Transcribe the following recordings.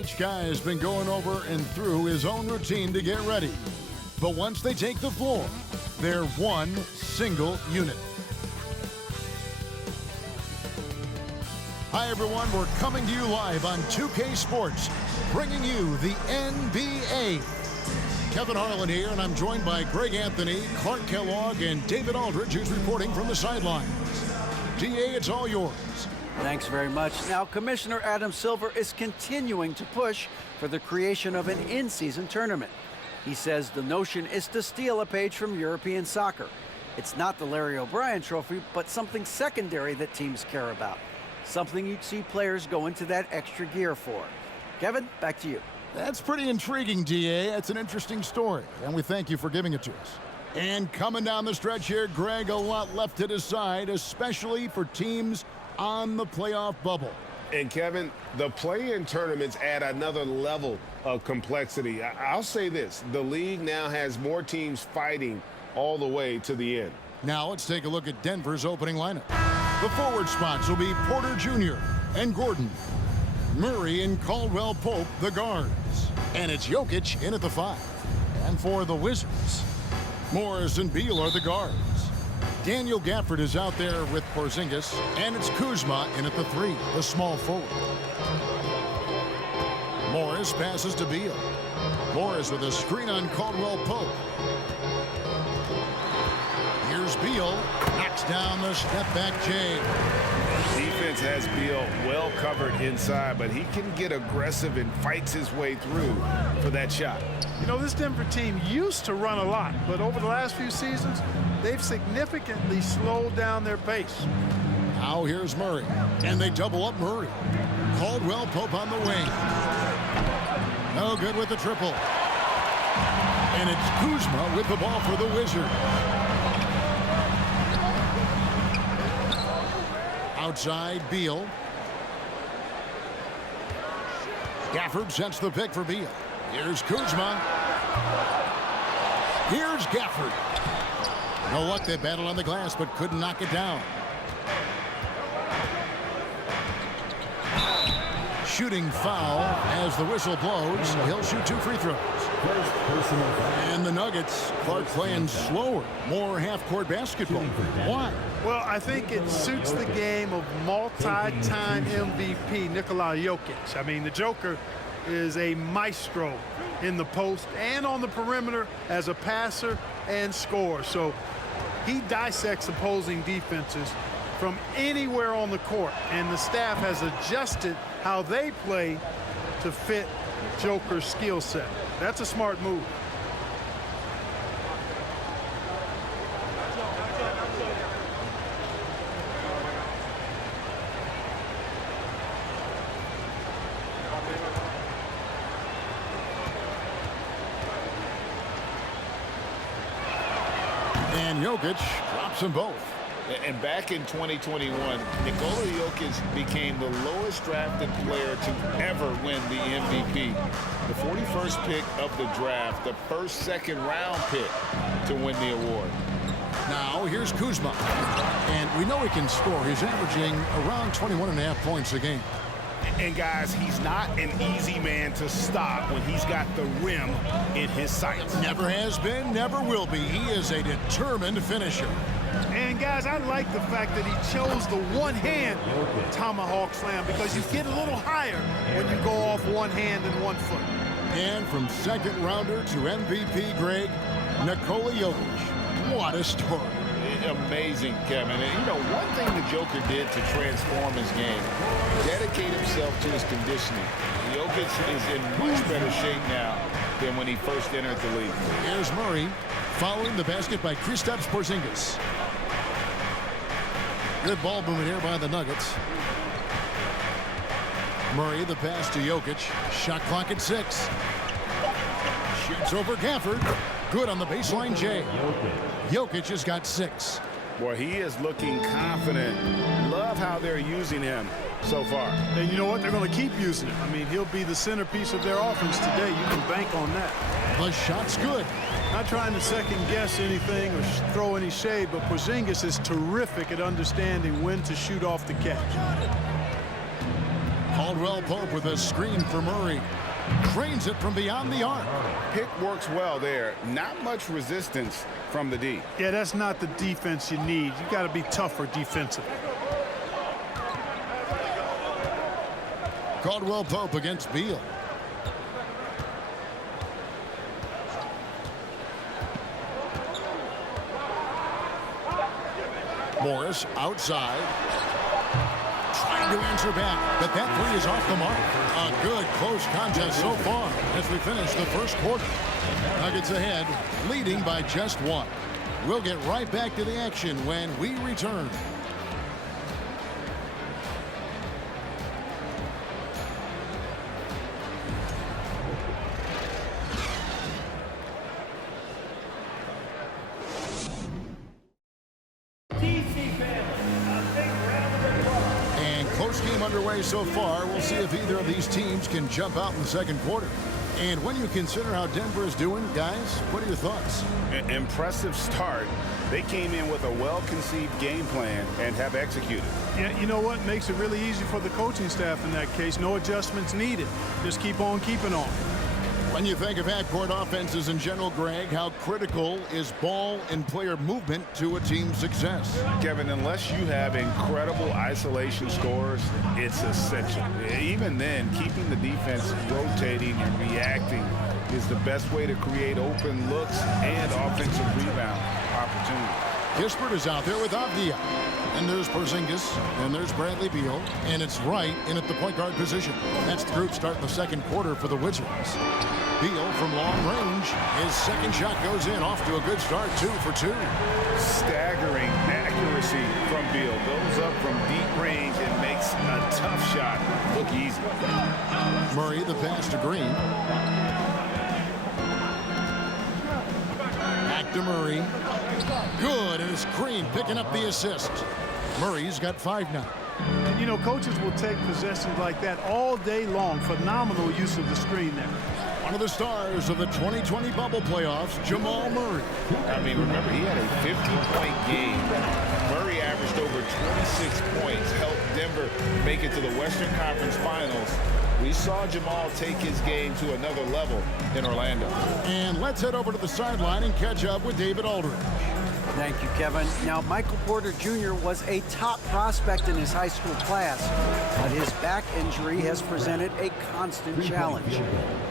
Each guy has been going over and through his own routine to get ready. But once they take the floor, they're one single unit. Hi, everyone. We're coming to you live on 2K Sports, bringing you the NBA. Kevin Harlan here, and I'm joined by Greg Anthony, Clark Kellogg, and David Aldridge, who's reporting from the sidelines. DA, it's all yours. Thanks very much. Now, Commissioner Adam Silver is continuing to push for the creation of an in-season tournament. He says the notion is to steal a page from European soccer. It's not the Larry O'Brien Trophy, but something secondary that teams care about. Something you'd see players go into that extra gear for. Kevin, back to you. That's pretty intriguing, DA. That's an interesting story, and we thank you for giving it to us. And coming down the stretch here, Greg, a lot left to decide, especially for teams on the playoff bubble. And Kevin, the play-in tournaments add another level of complexity. I'll say this, the league now has more teams fighting all the way to the end. Now let's take a look at Denver's opening lineup. The forward spots will be Porter Jr. and Gordon. Murray and Caldwell Pope, the guards. And it's Jokic in at the 5. And for the Wizards, Morris and Beal are the guards. Daniel Gafford is out there with Porzingis, and it's Kuzma in at the 3, the small forward. Morris passes to Beal. Morris with a screen on Caldwell Pope. Here's Beal, knocks down the step-back J. Defense has Beal well covered inside, but he can get aggressive and fights his way through for that shot. You know, this Denver team used to run a lot, but over the last few seasons, they've significantly slowed down their pace. Now here's Murray, and they double up Murray. Caldwell Pope on the wing. No good with the triple. And it's Kuzma with the ball for the Wizards. Outside, Beal. Gafford sets the pick for Beal. Here's Kuzma. Here's Gafford. No luck, they battled on the glass, but couldn't knock it down. Shooting foul as the whistle blows. He'll shoot 2 free throws. And the Nuggets, Clark, playing slower, more half-court basketball. Why? Well, I think it suits the game of multi-time MVP Nikola Jokic. I mean, the Joker is a maestro in the post and on the perimeter as a passer and scorer. So he dissects opposing defenses from anywhere on the court, and the staff has adjusted how they play to fit Joker's skill set. That's a smart move. And Jokic drops them both. And back in 2021, Nikola Jokic became the lowest drafted player to ever win the MVP. The 41st pick of the draft, the first second-round pick to win the award. Now here's Kuzma. And we know he can score. He's averaging around 21.5 points a game. And guys, he's not an easy man to stop when he's got the rim in his sights. Never has been, never will be. He is a determined finisher. And guys, I like the fact that he chose the one-hand tomahawk slam, because you get a little higher when you go off one hand and 1 foot. And from second rounder to MVP, Greg, Nikola Jokic. What a story. Amazing, Kevin. And, you know, one thing the Joker did to transform his game, dedicate himself to his conditioning. Jokic is in much better shape now than when he first entered the league. Here's Murray, following the basket by Kristaps Porzingis. Good ball movement here by the Nuggets. Murray, the pass to Jokic. Shot clock at 6. Shoots over Gafford. Good on the baseline, Jay. Jokic has got 6. Boy, he is looking confident. Love how they're using him so far. And you know what? They're going to keep using him. I mean, he'll be the centerpiece of their offense today. You can bank on that. The shot's good. Not trying to second-guess anything or throw any shade, but Porzingis is terrific at understanding when to shoot off the catch. Caldwell Pope with a screen for Murray. Drains it from beyond the arc. Pick works well there. Not much resistance from the D. Yeah, that's not the defense you need. You got to be tougher defensively. Caldwell Pope against Beal. Morris outside. Trying to answer back, but that three is off the mark. A good close contest so far as we finish the first quarter. Nuggets ahead, leading by just one. We'll get right back to the action when we return. Game underway so far. We'll see if either of these teams can jump out in the second quarter. And when you consider how Denver is doing, guys, what are your thoughts? An impressive start. They came in with a well-conceived game plan and have executed. Yeah, you know what? Makes it really easy for the coaching staff in that case. No adjustments needed. Just keep on keeping on. When you think of half-court offenses in general, Greg, how critical is ball and player movement to a team's success? Kevin, unless you have incredible isolation scores, it's essential. Even then, keeping the defense rotating and reacting is the best way to create open looks and offensive rebound opportunities. Kispert is out there with Avdia. And there's Porzingis, and there's Bradley Beal, and it's Wright in at the point guard position. That's the group starting the second quarter for the Wizards. Beal from long range. His second shot goes in, off to a good start, 2 for 2. Staggering accuracy from Beal. Goes up from deep range and makes a tough shot look easy. Murray, the pass to Green. Back to Murray. Good, and it's Green picking up the assist. Murray's got 5 now. And, you know, coaches will take possessions like that all day long. Phenomenal use of the screen there. One of the stars of the 2020 bubble playoffs, Jamal Murray. I mean, remember, he had a 50-point game. Murray averaged over 26 points, helped Denver make it to the Western Conference Finals. We saw Jamal take his game to another level in Orlando. And let's head over to the sideline and catch up with David Aldridge. Thank you, Kevin. Now, Michael Porter Jr. was a top prospect in his high school class, but his back injury has presented a constant challenge.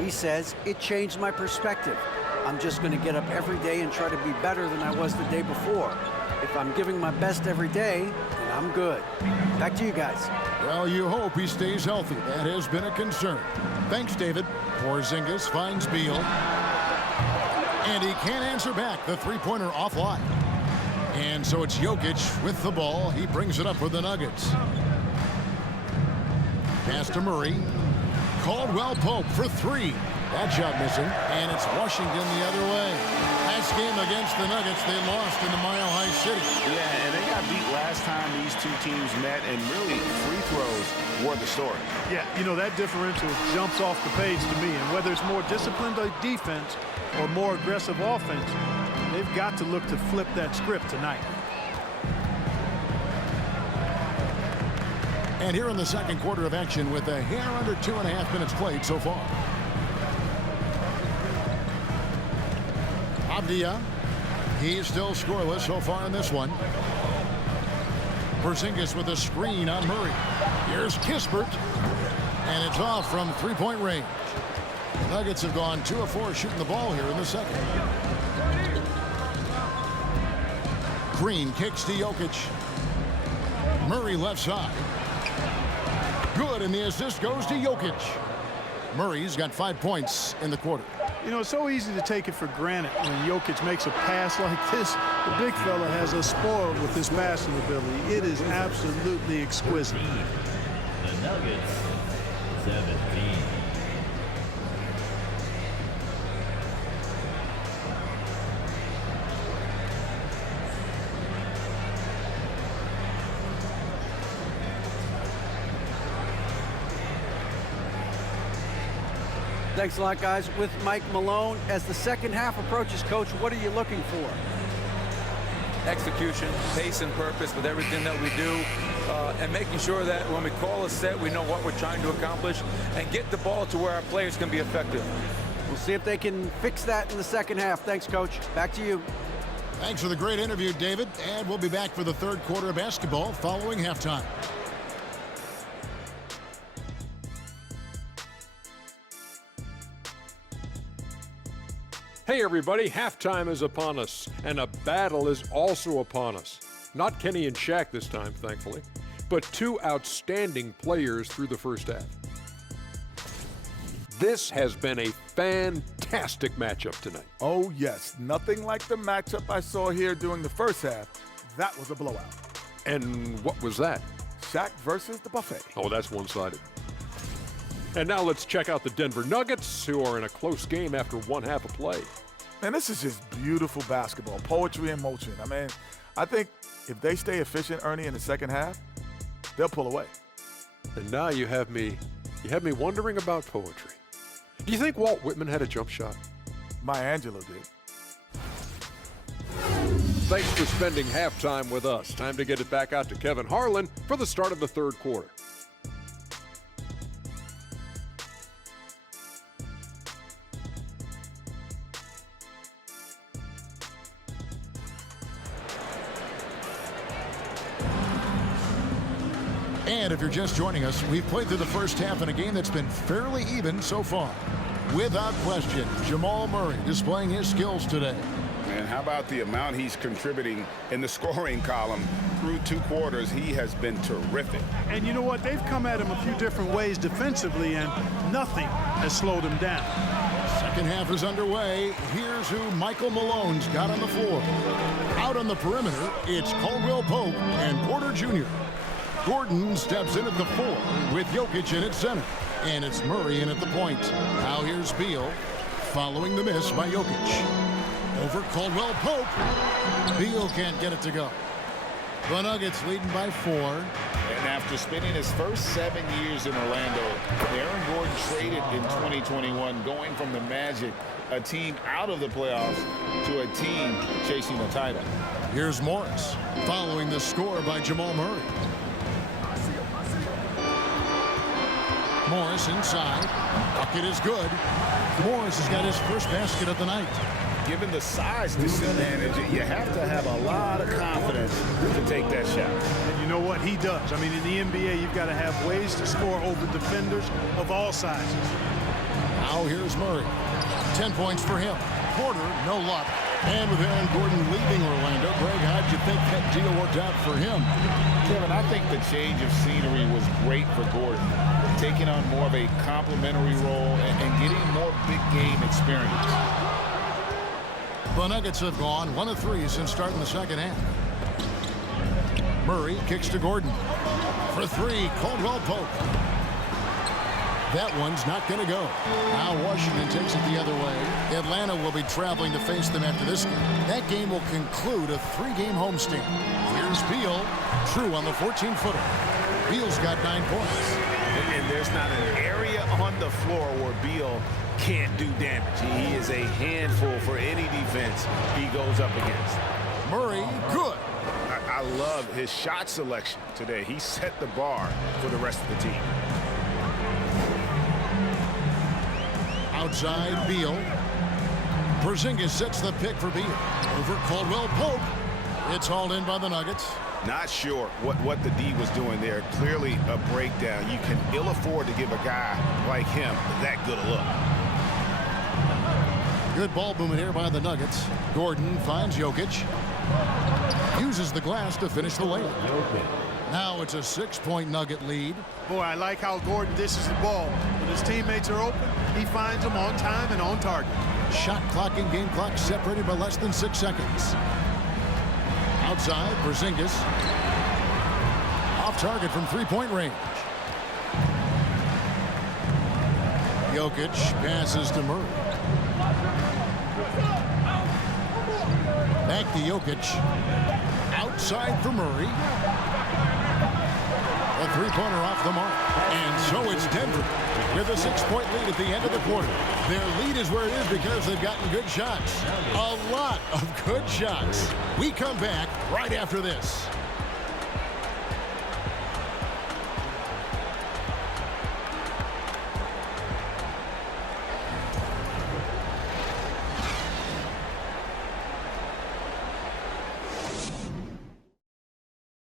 He says, it changed my perspective. I'm just going to get up every day and try to be better than I was the day before. If I'm giving my best every day, then I'm good. Back to you guys. Well, you hope he stays healthy. That has been a concern. Thanks, David. Porzingis finds Beal. And he can't answer back. The three-pointer offline. And so it's Jokic with the ball. He brings it up for the Nuggets. Pass to Murray. Caldwell Pope for 3. That shot missing. And it's Washington the other way. Last game against the Nuggets, they lost in the Mile High City. Yeah, and they got beat last time these two teams met, and really free throws were the story. Yeah, you know, that differential jumps off the page to me. And whether it's more disciplined defense or more aggressive offense, they've got to look to flip that script tonight. And here in the second quarter of action with a hair under 2.5 minutes played so far. Avdia, he's still scoreless so far in this one. Porzingis with a screen on Murray. Here's Kispert, and it's off from three-point range. The Nuggets have gone 2 of 4 shooting the ball here in the second. Green kicks to Jokic. Murray left side. Good, and the assist goes to Jokic. Murray's got 5 points in the quarter. You know, it's so easy to take it for granted when Jokic makes a pass like this. The big fella has us spoiled with his passing ability. It is absolutely exquisite. The Nuggets, 17. Thanks a lot, guys. With Mike Malone, as the second half approaches, Coach, what are you looking for? execution, pace and purpose with everything that we do, and making sure that when we call a set, we know what we're trying to accomplish and get the ball to where our players can be effective. We'll see if they can fix that in the second half. Thanks, Coach. Back to you. Thanks for the great interview, David. And we'll be back for the third quarter of basketball following halftime. Hey everybody, halftime is upon us, and a battle is also upon us. Not Kenny and Shaq this time, thankfully, but two outstanding players through the first half. This has been a fantastic matchup tonight. Oh yes, nothing like the matchup I saw here during the first half. That was a blowout. And what was that? Shaq versus the buffet. Oh, that's one-sided. And now let's check out the Denver Nuggets, who are in a close game after one half of play. Man, this is just beautiful basketball, poetry in motion. I mean, I think if they stay efficient, Ernie, in the second half, they'll pull away. And now you have me wondering about poetry. Do you think Walt Whitman had a jump shot? Maya Angelou did. Thanks for spending halftime with us. Time to get it back out to Kevin Harlan for the start of the third quarter. And if you're just joining us, we've played through the first half in a game that's been fairly even so far. Without question, Jamal Murray displaying his skills today. And how about the amount he's contributing in the scoring column through two quarters? He has been terrific. And you know what? They've come at him a few different ways defensively, and nothing has slowed him down. Second half is underway. Here's who Michael Malone's got on the floor. Out on the perimeter, it's Caldwell Pope and Porter Jr. Gordon steps in at the 4 with Jokic in at center. And it's Murray in at the point. Now here's Beal following the miss by Jokic. Over Caldwell Pope. Beal can't get it to go. The Nuggets leading by 4. And after spending his first 7 years in Orlando, Aaron Gordon traded in 2021, going from the Magic, a team out of the playoffs, to a team chasing a title. Here's Morris following the score by Jamal Murray. Morris inside. Bucket is good. Morris has got his first basket of the night. Given the size disadvantage, you have to have a lot of confidence to take that shot. And you know what? He does. I mean, in the NBA, you've got to have ways to score over defenders of all sizes. Now here's Murray. 10 points for him. Porter, no luck. And with Aaron Gordon leaving Orlando, Greg, how'd you think that deal worked out for him? Kevin, I think the change of scenery was great for Gordon, taking on more of a complimentary role and getting more big game experience. The Nuggets have gone 1 of 3 since starting the second half. Murray kicks to Gordon. For 3, Caldwell Pope. That one's not going to go. Now Washington takes it the other way. Atlanta will be traveling to face them after this game. That game will conclude a 3-game homestand. Here's Beal. True on the 14-footer. Beal's got 9 points. And there's not an area on the floor where Beal can't do damage. He is a handful for any defense he goes up against. Murray, good. I love his shot selection today. He set the bar for the rest of the team. Outside Beal. Porzingis sets the pick for Beal. Over Caldwell Pope. It's hauled in by the Nuggets. Not sure what the D was doing there. Clearly a breakdown. You can ill afford to give a guy like him that good a look. Good ball movement here by the Nuggets. Gordon finds Jokic. Uses the glass to finish the layup. Now it's a 6-point Nugget lead. Boy, I like how Gordon dishes the ball. When his teammates are open, he finds them on time and on target. Shot clock and game clock separated by less than 6 seconds. Outside, Porzingis. Off target from 3-point range. Jokic passes to Murray. Back to Jokic. Outside for Murray. A three-pointer off the mark. And so it's Denver with a 6-point lead at the end of the quarter. Their lead is where it is because they've gotten good shots. A lot of good shots. We come back right after this.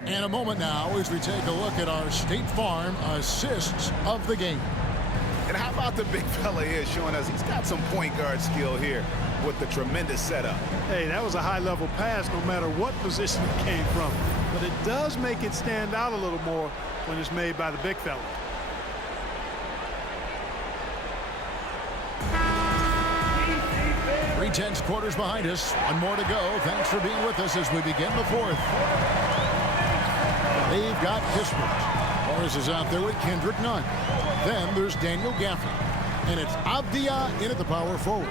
And a moment now as we take a look at our State Farm assists of the game. And how about the big fella here showing us he's got some point guard skill here with the tremendous setup. Hey, that was a high-level pass no matter what position it came from. But it does make it stand out a little more when it's made by the big fella. Three-tenths quarters behind us. One more to go. Thanks for being with us as we begin the fourth. They've got Kispert. Morris is out there with Kendrick Nunn. Then there's Daniel Gafford. And it's Avdia in at the power forward.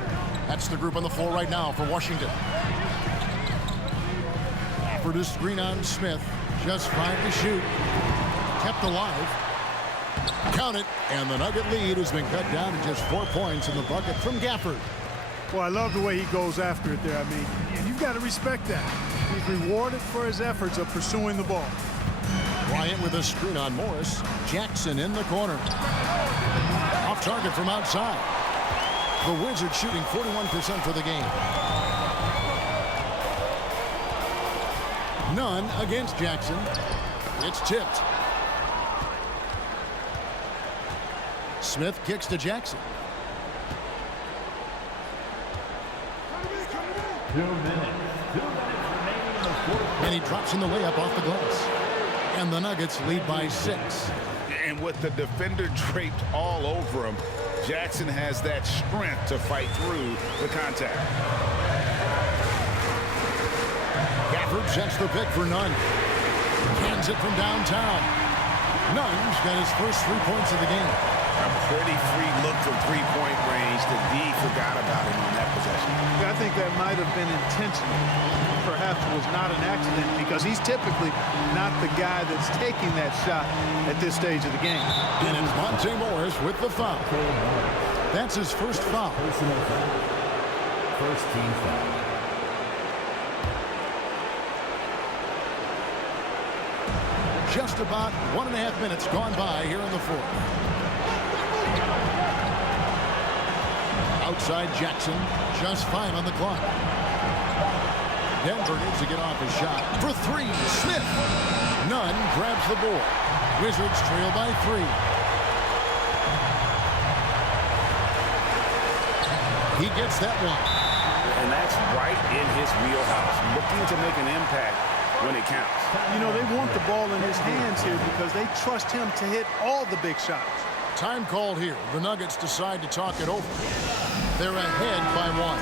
That's the group on the floor right now for Washington. Gafford is screen on Smith. Just 5 to shoot. Kept alive. Count it. And the Nugget lead has been cut down to just 4 points in the bucket from Gafford. Well, I love the way he goes after it there. I mean, you've got to respect that. He's rewarded for his efforts of pursuing the ball. Bryant with a screen on Morris. Jackson in the corner. Off target from outside. The Wizards shooting 41% for the game. Nunn against Jackson. It's tipped. Smith kicks to Jackson. 2 minutes. 2 minutes remaining in the fourth. And he drops in the layup off the glass. And the Nuggets lead by 6. And with the defender draped all over him, Jackson has that strength to fight through the contact. Gafford sets the pick for Nunn. Hands it from downtown. Nunn's got his first 3 points of the game. A pretty free look from three-point range. The D forgot about him on that possession. I think that might have been intentional. Perhaps it was not an accident because he's typically not the guy that's taking that shot at this stage of the game. And it's Monte Morris with the foul. That's his first foul. Personal foul. First team foul. Just about 1.5 minutes gone by here in the fourth. Outside Jackson, just 5 on the clock. Denver needs to get off his shot. For 3, Smith. Nunn grabs the board. Wizards trail by 3. He gets that one. And that's right in his wheelhouse. Looking to make an impact when it counts. You know, they want the ball in his hands here because they trust him to hit all the big shots. Time called here. The Nuggets decide to talk it over. They're ahead by 1.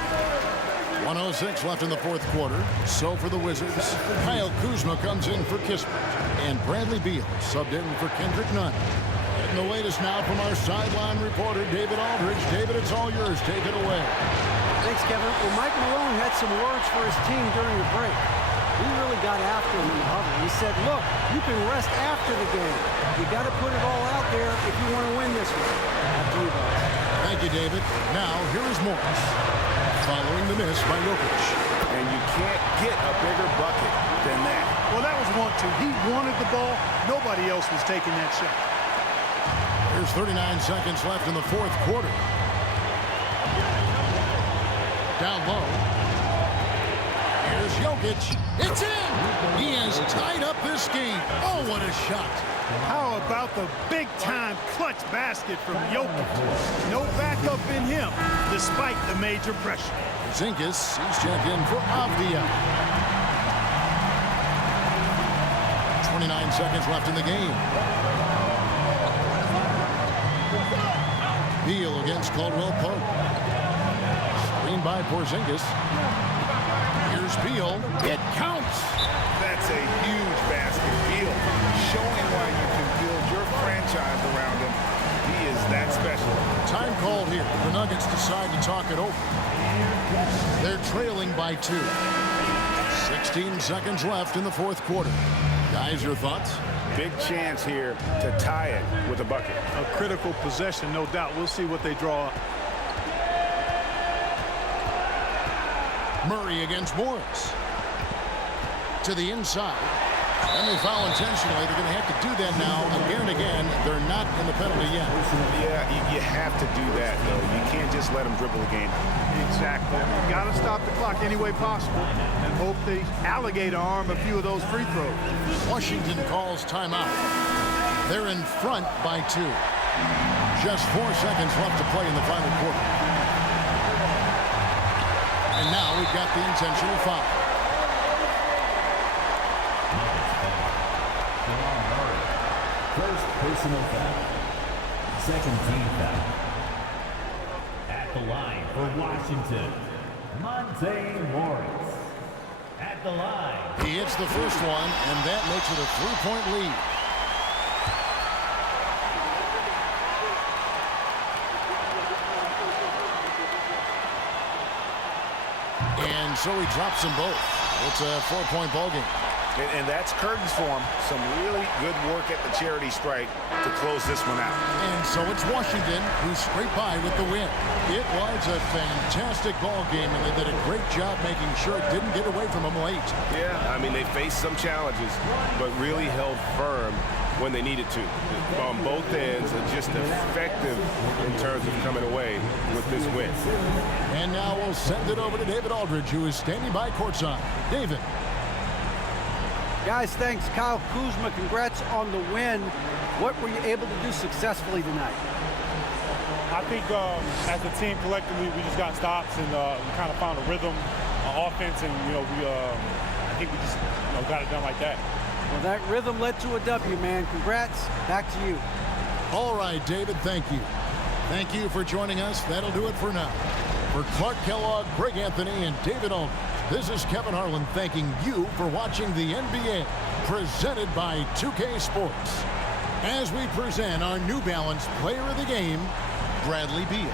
1:06 left in the fourth quarter. So for the Wizards, Kyle Kuzma comes in for Kispert. And Bradley Beal subbed in for Kendrick Nunn. And the latest now from our sideline reporter, David Aldridge. David, it's all yours. Take it away. Thanks, Kevin. Well, Mike Malone had some words for his team during the break. He really got after him in the huddle. He said, look, you can rest after the game. You got to put it all out there if you want to win this one. After you guys. Thank you, David. Now, here is Morris. Following the miss by Jokic. And you can't get a bigger bucket than that. Well, that was 1-2. He wanted the ball. Nobody else was taking that shot. There's 39 seconds left in the fourth quarter. Down low. Here's Jokic. It's in! He has tied up this game. Oh, what a shot. How about the big-time clutch basket from Jokic? No backup in him, despite the major pressure. Zinkas, he's checked in for Avdia. 29 seconds left in the game. Beal against Caldwell Pope. Screened by Porzingis. Here's Beal. It counts. That's a huge basket. Beal showing why you can build your franchise around him. He is that special. Time called here. The Nuggets decide to talk it over. They're trailing by 2. 16 seconds left in the fourth quarter. Guys, your thoughts? Big chance here to tie it with a bucket. A critical possession, no doubt. We'll see what they draw up. Murray against Morris. To the inside. And they foul intentionally. They're going to have to do that now again and again. They're not in the penalty yet. Yeah, you have to do that, though. You can't just let them dribble the game. Exactly. You got to stop the clock any way possible and hope the alligator arm a few of those free throws. Washington calls timeout. They're in front by 2. Just 4 seconds left to play in the final quarter. And now we've got the intentional foul. First personal foul. Second team foul. At the line for Washington, Monte Morris. At the line. He hits the first one, and that makes it a 3-point lead. And so he drops them both. It's a 4-point ball game. And that's curtains for him. Some really good work at the charity strike to close this one out. And so it's Washington who scraped by with the win. It was a fantastic ball game, and they did a great job making sure it didn't get away from them late. Yeah, I mean, they faced some challenges, but really held firm when they needed to. On both ends, and just effective in terms of coming away with this win. And now we'll send it over to David Aldridge, who is standing by courtside. David. Guys, thanks. Kyle Kuzma, congrats on the win. What were you able to do successfully tonight? I think as a team collectively, we just got stops and we kind of found a rhythm on offense, and I think we just got it done like that. Well, that rhythm led to a W, man. Congrats. Back to you. All right, David, thank you. Thank you for joining us. That'll do it for now. For Clark Kellogg, Greg Anthony, and David Aldridge, this is Kevin Harlan thanking you for watching the NBA, presented by 2K Sports. As we present our New Balance Player of the Game, Bradley Beal.